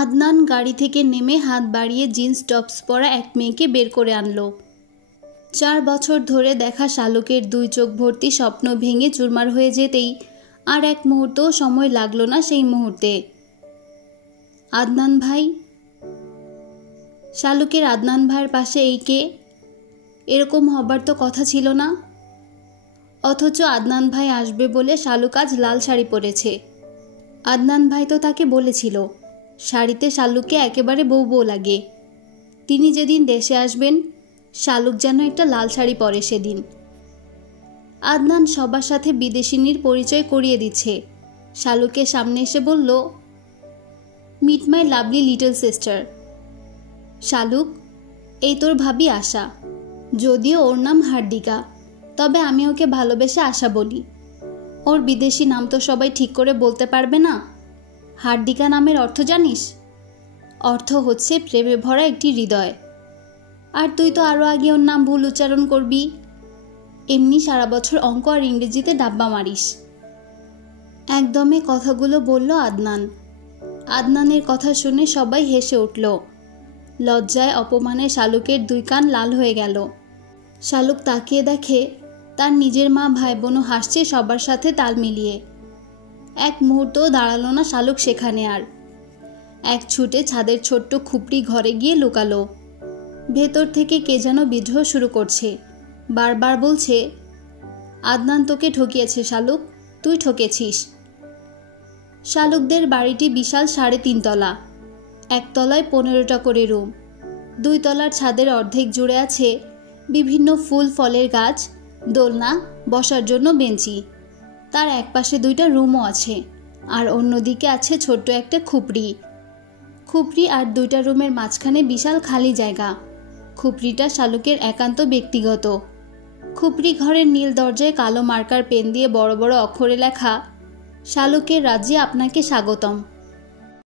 আদনান গাড়ি থেকে নেমে হাত বাড়িয়ে জিন্স টপস পরা এক মেয়েকে বের করে আনলো। 4 বছর ধরে দেখা শালুকের 2 চোখ ভর্তি স্বপ্ন ভেঙে চুরমার হয়ে যেতেই আর এক মুহূর্তও সময় লাগলো না সেই মুহূর্তে। আদনান ভাই। শালুকের আদনান ভাইয়ের পাশে এই কে? এরকম হবার তো কথা ছিল না। অথচ আদনান ভাই আসবে বলে শালুক আজ লাল শাড়ি পরেছে। আদনান ভাই তো তাকে বলেছিল শাড়িতে শালুককে একেবারে বউ বউ লাগে। তিনি যেদিন দেশে আসবেন শালুক যেন একটা লাল শাড়ি পরে সেদিন। আদনান সবার সাথে বিদেশিনীর পরিচয় করিয়ে দিচ্ছে। শালুকের সামনে এসে বলল, meet my lovely little sister. Shaluk, এই তোর ভাবি আশা। যদিও ওর নাম হার্দিকা, তবে আমি ওকে ভালোবেসে আশা বলি। ওর বিদেশি নাম তো সবাই ঠিক করে বলতে পারবে না। হার্দিকা নামের অর্থ জানিস? অর্থ হচ্ছে প্রেমে ভরা একটি হৃদয়। আর তুই তো আরও আগে ওর নাম ভুল উচ্চারণ করবি। এমনি সারা বছর অঙ্ক আর ইংরেজিতে ডাব্বা মারিস। একদমে কথাগুলো বলল আদনান। আদনানের কথা শুনে সবাই হেসে উঠল। লজ্জায় অপমানে শালুকের 2 কান লাল হয়ে গেল। শালুক তাকিয়ে দেখে তার নিজের মা ভাই বোনও হাসছে সবার সাথে তাল মিলিয়ে। এক মুহূর্তও দাঁড়ালো না শালুক সেখানে আর। এক ছুটে ছাদের ছোট্ট খুপড়ি ঘরে গিয়ে লুকালো। ভেতর থেকে কে যেন বিদ্রোহ শুরু করছে। বারবার বলছে, আদনান তোকে ঠকিয়েছে শালুক, তুই ঠকেছিস। শালুকদের বাড়িটি বিশাল 3.5 তলা। একতলায় 15টা করে রুম। 2 তলার ছাদের অর্ধেক জুড়ে আছে বিভিন্ন ফুল ফলের গাছ, দোলনা, বসার জন্য বেঞ্চি। তার একপাশে 2টা রুমও আছে, আর অন্যদিকে আছে ছোট্ট একটা খুপড়ি আর 2টা রুমের মাঝখানে বিশাল খালি জায়গা। খুপড়িটা শালুকের একান্ত ব্যক্তিগত। খুপড়ি ঘরের নীল দরজায় কালো মার্কার পেন দিয়ে বড় বড় অক্ষরে লেখা, শালুকের রাজ্যে আপনাকে স্বাগতম।